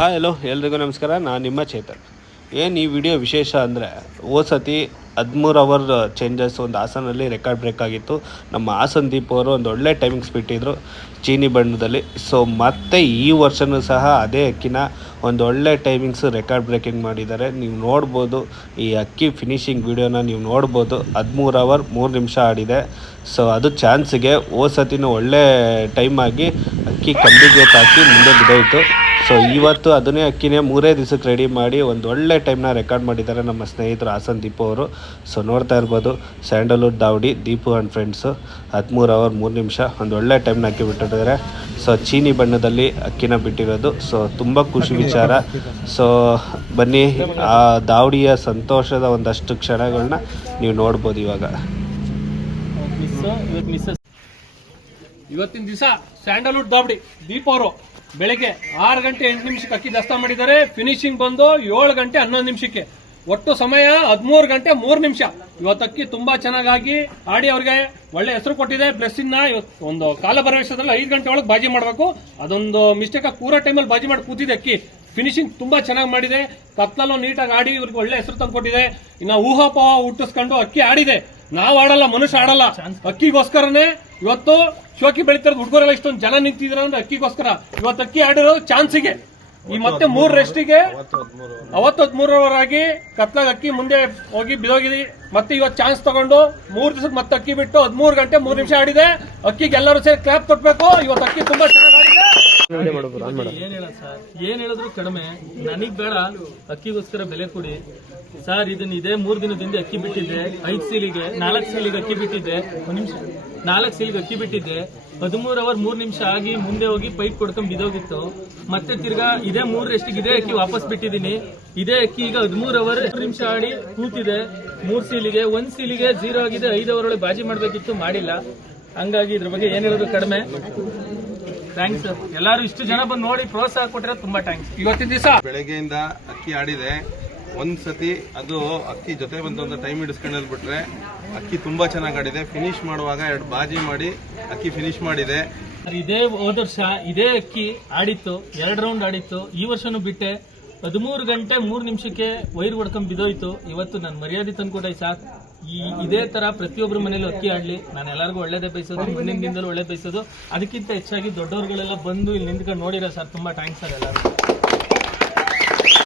Hi hello ಎಲ್ರಿಗೂ ನಮಸ್ಕಾರ. ನಾನು ನಿಮ್ಮ ಚೇತನ್. ಏನು ಈ ವಿಡಿಯೋ ವಿಶೇಷ ಅಂದರೆ, ಹೋದ ಸತಿ 13 ಅವರ್ ಚೇಂಜಸ್ ಒಂದು ಹಾಸನಲ್ಲಿ ರೆಕಾರ್ಡ್ ಬ್ರೇಕ್ ಆಗಿತ್ತು. ನಮ್ಮ ಹಾಸನ್ ದೀಪ್ ಅವರು ಒಂದು ಒಳ್ಳೆ ಟೈಮಿಂಗ್ಸ್ ಬಿಟ್ಟಿದ್ರು ಚೀನಿ ಬಣ್ಣದಲ್ಲಿ. ಸೊ ಮತ್ತೆ ಈ ವರ್ಷವೂ ಸಹ ಅದೇ ಅಕ್ಕಿನ ಒಂದು ಒಳ್ಳೆ ಟೈಮಿಂಗ್ಸ್ ರೆಕಾರ್ಡ್ ಬ್ರೇಕಿಂಗ್ ಮಾಡಿದ್ದಾರೆ. ನೀವು ನೋಡ್ಬೋದು, ಈ ಅಕ್ಕಿ ಫಿನಿಶಿಂಗ್ ವಿಡಿಯೋನ ನೀವು ನೋಡ್ಬೋದು. 13 ಅವರ್ 3 ನಿಮಿಷ ಆಡಿದೆ. ಸೊ ಅದು ಚಾನ್ಸಿಗೆ ಹೋದ ಸತಿನೂ ಒಳ್ಳೆ ಟೈಮ್ ಆಗಿ ಅಕ್ಕಿ ಕಂಬಿಗೆ ತಾಕಿ ಮುಂದೆ ಬಿದ್ದೋಯ್ತು. ಸೊ ಇವತ್ತು ಅದನ್ನೇ ಅಕ್ಕಿನೇ 3 ದಿವಸಕ್ಕೆ ರೆಡಿ ಮಾಡಿ ಒಂದು ಒಳ್ಳೆ ಟೈಮ್ನ ರೆಕಾರ್ಡ್ ಮಾಡಿದ್ದಾರೆ ನಮ್ಮ ಸ್ನೇಹಿತರು ಹಾಸನ್ ದೀಪು ಅವರು. ಸೊ ನೋಡ್ತಾ ಇರ್ಬೋದು, ಸ್ಯಾಂಡಲ್ವುಡ್ ದಾವಡಿ ದೀಪು ಆ್ಯಂಡ್ ಫ್ರೆಂಡ್ಸು 13 ಅವರ್ 3 ನಿಮಿಷ ಒಂದು ಒಳ್ಳೆ ಟೈಮ್ನ ಅಕ್ಕಿ ಬಿಟ್ಟಿದ್ದಾರೆ. ಸೊ ಚೀನಿ ಬಣ್ಣದಲ್ಲಿ ಅಕ್ಕಿನ ಬಿಟ್ಟಿರೋದು. ಸೊ ತುಂಬ ಖುಷಿ ವಿಚಾರ. ಸೊ ಬನ್ನಿ, ಆ ದಾವಡಿಯ ಸಂತೋಷದ ಒಂದಷ್ಟು ಕ್ಷಣಗಳನ್ನ ನೀವು ನೋಡ್ಬೋದು ಇವಾಗ. ಇವತ್ತಿನ ದಿವಸ ಸ್ಯಾಂಡಲ್ವುಡ್ ದಾವಡಿ ದೀಪ್ ಅವರು ಬೆಳಗ್ಗೆ 6 ಗಂಟೆ 8 ನಿಮಿಷಕ್ಕೆ ಅಕ್ಕಿ ದಸ್ತಾ ಮಾಡಿದ್ದಾರೆ. ಫಿನಿಶಿಂಗ್ ಬಂದು 7 ಗಂಟೆ 11 ನಿಮಿಷಕ್ಕೆ. ಒಟ್ಟು ಸಮಯ 13 ಗಂಟೆ 3 ನಿಮಿಷ. ಇವತ್ತು ಅಕ್ಕಿ ತುಂಬಾ ಚೆನ್ನಾಗಿ ಆಡಿ ಅವ್ರಿಗೆ ಒಳ್ಳೆ ಹೆಸರು ಕೊಟ್ಟಿದೆ. ಪ್ಲಸ್ ಇನ್ನ ಒಂದು ಕಾಲ ಭರವಸೆದಲ್ಲಿ 5 ಗಂಟೆ ಒಳಗೆ ಬಾಜಿ ಮಾಡಬೇಕು. ಅದೊಂದು ಮಿಸ್ಟೇಕ್ ಆಗಿ ಪೂರ ಟೈಮಲ್ಲಿ ಬಾಜಿ ಮಾಡಿ ಕೂತಿದೆ ಅಕ್ಕಿ. ಫಿನಿಶಿಂಗ್ ತುಂಬಾ ಚೆನ್ನಾಗಿ ಮಾಡಿದೆ. ಕತ್ಲಲ್ಲೂ ನೀಟಾಗಿ ಆಡಿ ಇವ್ರಿಗೆ ಒಳ್ಳೆ ಹೆಸರು ತಂದು ಕೊಟ್ಟಿದೆ. ಇನ್ನ ಊಹಾಪೋಹ ಹುಟ್ಟಿಸ್ಕೊಂಡು ಅಕ್ಕಿ ಆಡಿದೆ. ನಾವು ಆಡಲ್ಲ, ಮನುಷ್ಯ ಆಡಲ್ಲ. ಅಕ್ಕಿಗೋಸ್ಕರನೇ ಇವತ್ತು ಶೋಕಿ ಬೆಳೀತಿರೋದು. ಹುಡುಗರೆಲ್ಲ ಇಷ್ಟೊಂದು ಜನ ನಿಂತಿದ್ರ ಅಂದ್ರೆ ಅಕ್ಕಿಗೋಸ್ಕರ. ಇವತ್ತು ಅಕ್ಕಿ ಆಡಿರೋದು ಚಾನ್ಸಿಗೆ. ಈ ಮತ್ತೆ 3 ರೆಸ್ಟಿಗೆ 13 ಕತ್ಲಾಗ ಅಕ್ಕಿ ಮುಂದೆ ಹೋಗಿ ಬಿದೋಗಿದೆ. ಮತ್ತೆ ಇವತ್ತು ಚಾನ್ಸ್ ತಗೊಂಡು 3 ದಿವಸಕ್ಕೆ ಮತ್ತೆ ಅಕ್ಕಿ ಬಿಟ್ಟು 13 ಗಂಟೆ 3 ನಿಮಿಷ ಆಡಿದೆ. ಅಕ್ಕಿಗೆ ಎಲ್ಲರೂ ಸೇರಿ ಕ್ಲಾಪ್ ಕೊಟ್ಬೇಕು. ಇವತ್ತು ಅಕ್ಕಿ ತುಂಬಾ ಚೆನ್ನಾಗಿ ಆಡಿದೆ. ಏನ್ ಹೇಳಿದ್ರು ಕಡಿಮೆ. ನನಗ್ ಬೇಡ, ಅಕ್ಕಿಗೋಸ್ಕರ ಬೆಲೆ ಕೊಡಿ ಸರ್. ಇದನ್ನ ಇದೇ 3 ದಿನದಿಂದ ಅಕ್ಕಿ ಬಿಟ್ಟಿದ್ದೆ. 5 ಸೀಲಿಗೆ 4 ಸೀಲಿಗೆ ಅಕ್ಕಿ ಬಿಟ್ಟಿದ್ದೆ. 4 ಸೀಲಿಗೆ ಅಕ್ಕಿ ಬಿಟ್ಟಿದ್ದೆ. 13 ಅವರ್ 3 ನಿಮಿಷ ಆಗಿ ಮುಂದೆ ಹೋಗಿ ಪೈಪ್ ಕೊಡ್ಕೊಂಡ್ ಬಿದೋಗಿತ್ತು. ಮತ್ತೆ ತಿರ್ಗಾ ಇದೇ 3 ರೆಸ್ಟಿಗೆ ಇದೇ ಅಕ್ಕಿ ವಾಪಸ್ ಬಿಟ್ಟಿದ್ದೀನಿ. ಇದೇ ಅಕ್ಕಿ ಈಗ 13 ಅವರ್ 3 ನಿಮಿಷ ಆಡಿ ಕೂತಿದೆ. 3 ಸೀಲಿಗೆ 1 ಸೀಲಿಗೆ 0 ಆಗಿದೆ. 5 ಅವರ್ ಒಳಗೆ ಬಾಜಿ ಮಾಡ್ಬೇಕಿತ್ತು, ಮಾಡಿಲ್ಲ. ಹಂಗಾಗಿ ಇದ್ರ ಬಗ್ಗೆ ಏನ್ ಹೇಳೋದು ಕಡಿಮೆ. Thanks sir. ಎಲ್ಲಾರು ಇಷ್ಟು ಜನ ಬಂದು ನೋಡಿ ಪ್ರೋತ್ಸಾಹ ಕೊಟ್ಟಿರೋ ತುಂಬಾ ಥ್ಯಾಂಕ್ಸ್. ಇವತ್ತಿನ ದಿವಸ ಬೆಳಗ್ಗೆಯಿಂದ ಅಕ್ಕಿ ಆಡಿದೆ. ಒಂದ್ಸತಿ ಅದು ಅಕ್ಕಿ ಜೊತೆ ಬಂದು ಒಂದು ಟೈಮ್ ಹಿಡಿಸ್ಕೊಂಡ್ ಬಿಟ್ರೆ ಅಕ್ಕಿ ತುಂಬಾ ಚೆನ್ನಾಗಿ ಆಡಿದೆ. ಫಿನಿಶ್ ಮಾಡುವಾಗ 2 ಬಾಜಿ ಮಾಡಿ ಅಕ್ಕಿ ಫಿನಿಶ್ ಮಾಡಿದೆ. ಇದೇ ಹೋದ ವರ್ಷ ಇದೇ ಅಕ್ಕಿ ಆಡಿತ್ತು, 2 ರೌಂಡ್ ಆಡಿತ್ತು. ಈ ವರ್ಷನೂ ಬಿಟ್ಟೆ 13 ಗಂಟೆ 3 ನಿಮಿಷಕ್ಕೆ ವೈರ್ ಹೊಡ್ಕೊಂಡ್ ಬಿದ್ದೋಯ್ತು. ಇವತ್ತು ನಾನು ಮರ್ಯಾದೆ ತಂದ್ಕೊಟ್ಟೆ ಸಾಕು. ಇದೇ ತರ ಪ್ರತಿಯೊಬ್ಬರ ಮನೇಲಿ ಅಕ್ಕಿ ಆಡ್ಲಿ. ನಾನು ಎಲ್ಲರಿಗೂ ಒಳ್ಳೇದೇ ಬಯಸೋದು, ಮುಂದಿನ ದಿನದಲ್ಲೂ ಒಳ್ಳೇದು ಬಯಸೋದು. ಅದಕ್ಕಿಂತ ಹೆಚ್ಚಾಗಿ ದೊಡ್ಡವರುಗಳೆಲ್ಲ ಬಂದು ಇಲ್ಲಿ ನಿಂತ್ಕೊಂಡು ನೋಡಿರೋ ಸರ್, ತುಂಬಾ ಥ್ಯಾಂಕ್ಸ್ ಸರ್ ಎಲ್ಲರೂ.